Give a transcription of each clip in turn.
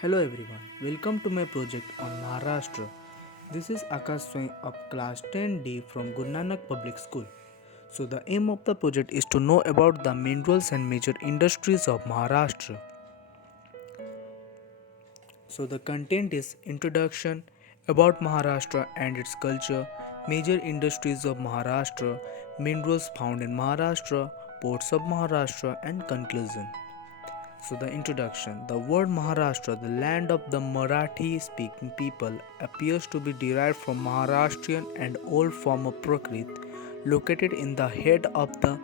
Hello everyone, welcome to my project on Maharashtra. This is Akash Swain of class 10D from Guru Nanak Public School. So the aim of the project is to know about the minerals and major industries of Maharashtra. So the content is introduction about Maharashtra and its culture, major industries of Maharashtra, minerals found in Maharashtra, ports of Maharashtra and conclusion. So, the introduction. The word Maharashtra, the land of the Marathi speaking people, appears to be derived from Maharashtrian and old form of Prakrit, located in the head of the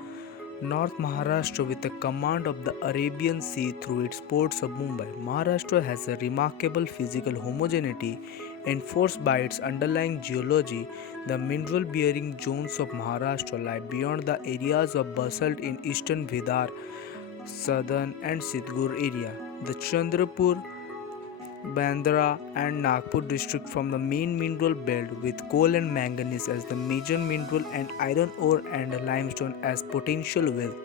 North Maharashtra with a command of the Arabian Sea through its ports of Mumbai. Maharashtra has a remarkable physical homogeneity enforced by its underlying geology. The mineral bearing zones of Maharashtra lie beyond the areas of basalt in eastern Vidar, southern and Sidgur area. The Chandrapur, Bandra and Nagpur district from the main mineral belt with coal and manganese as the major mineral and iron ore and limestone as potential wealth.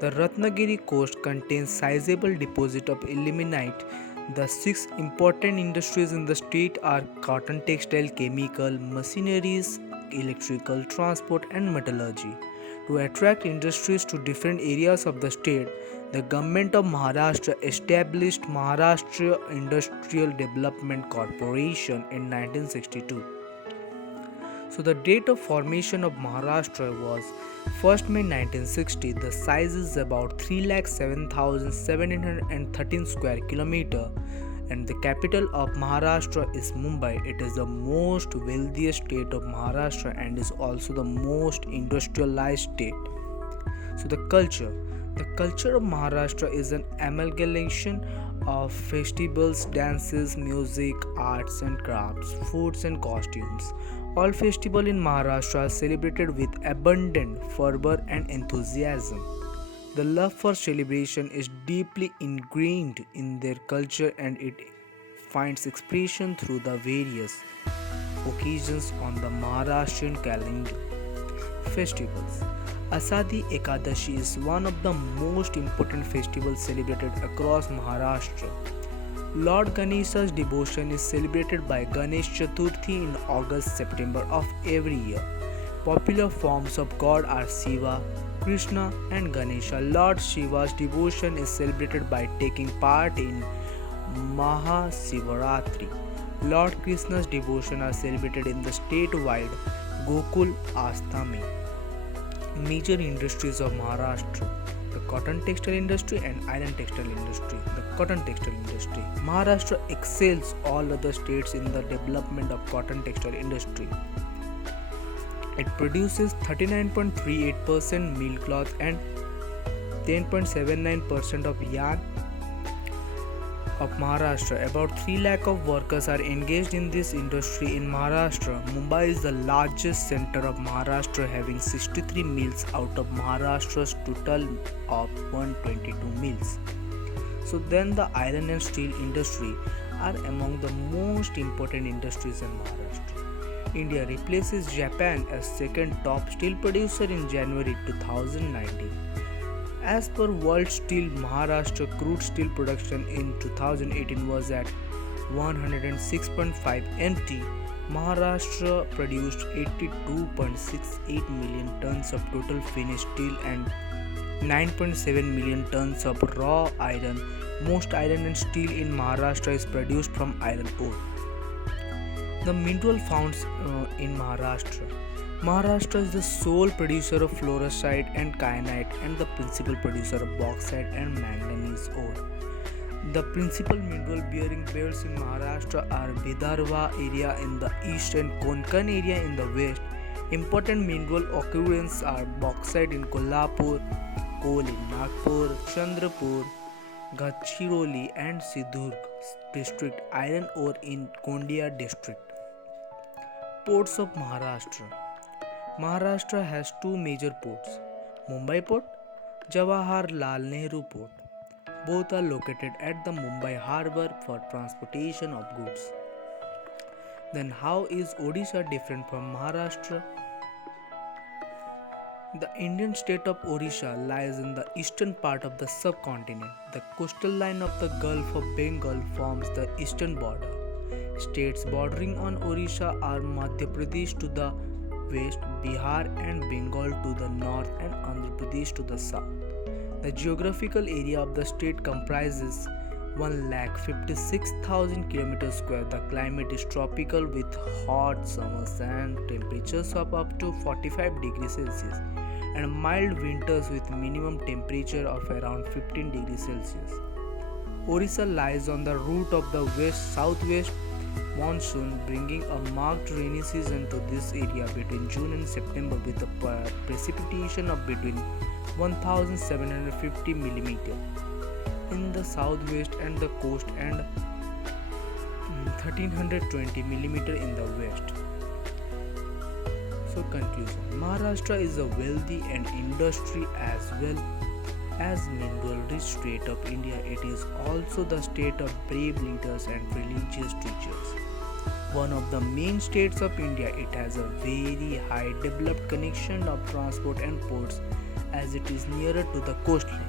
The Ratnagiri coast contains sizable deposit of ilmenite. The six important industries in the state are cotton textile, chemical, machineries, electrical, transport and metallurgy. To attract industries to different areas of the state, the government of Maharashtra established Maharashtra Industrial Development Corporation in 1962. So the date of formation of Maharashtra was 1st May 1960. The size is about 3,07,713 square kilometer and the capital of Maharashtra is Mumbai. It is the most wealthiest state of Maharashtra and is also the most industrialized state. So the culture. The culture of Maharashtra is an amalgamation of festivals, dances, music, arts and crafts, foods and costumes. All festivals in Maharashtra are celebrated with abundant fervor and enthusiasm. The love for celebration is deeply ingrained in their culture and it finds expression through the various occasions on the Maharashtrian calendar. Festivals. Asadi Ekadashi is one of the most important festivals celebrated across Maharashtra. Lord Ganesha's devotion is celebrated by Ganesh Chaturthi in August-September of every year. Popular forms of God are Shiva, Krishna and Ganesha. Lord Shiva's devotion is celebrated by taking part in Mahasivaratri. Lord Krishna's devotion are celebrated in the statewide Gokul Astami. Major industries of Maharashtra: the cotton textile industry and iron textile industry. The cotton textile industry. Maharashtra excels all other states in the development of cotton textile industry. It produces 39.38% meal cloth and 10.79% of yarn of Maharashtra. About 3 lakh of workers are engaged in this industry in Maharashtra. Mumbai is the largest center of Maharashtra, having 63 mills out of Maharashtra's total of 122 mills. So then the iron and steel industry are among the most important industries in Maharashtra. India replaces Japan as second top steel producer in January 2019. As per World Steel, Maharashtra crude steel production in 2018 was at 106.5 MT. Maharashtra produced 82.68 million tons of total finished steel and 9.7 million tons of raw iron. Most iron and steel in Maharashtra is produced from iron ore. The mineral found in Maharashtra. Maharashtra is the sole producer of fluorite and kyanite and the principal producer of bauxite and manganese ore. The principal mineral bearing belts in Maharashtra are Vidarbha area in the east and Konkan area in the west. Important mineral occurrences are bauxite in Kolhapur, coal in Nagpur, Chandrapur, Gadchiroli and Sidhurg district, iron ore in Kondia district. Ports of Maharashtra. Maharashtra has two major ports, Mumbai Port, Jawaharlal Nehru Port. Both are located at the Mumbai harbour for transportation of goods. Then how is Odisha different from Maharashtra? The Indian state of Odisha lies in the eastern part of the subcontinent. The coastal line of the Gulf of Bengal forms the eastern border. States bordering on Odisha are Madhya Pradesh to the west, Bihar and Bengal to the north, and Andhra Pradesh to the south. The geographical area of the state comprises 1,56,000 km square. The climate is tropical with hot summers and temperatures of up to 45 degrees Celsius and mild winters with minimum temperature of around 15 degrees Celsius. Orissa lies on the route of the west-southwest monsoon, bringing a marked rainy season to this area between June and September with a precipitation of between 1,750 mm in the southwest and the coast and 1,320 mm in the west. So conclusion, Maharashtra is a wealthy and industry as well as mineral rich state of India. It is also the state of brave leaders and religious teachers. One of the main states of India, it has a very high developed connection of transport and ports as it is nearer to the coastline.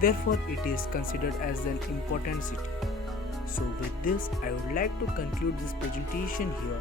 Therefore, it is considered as an important city. So with this, I would like to conclude this presentation here.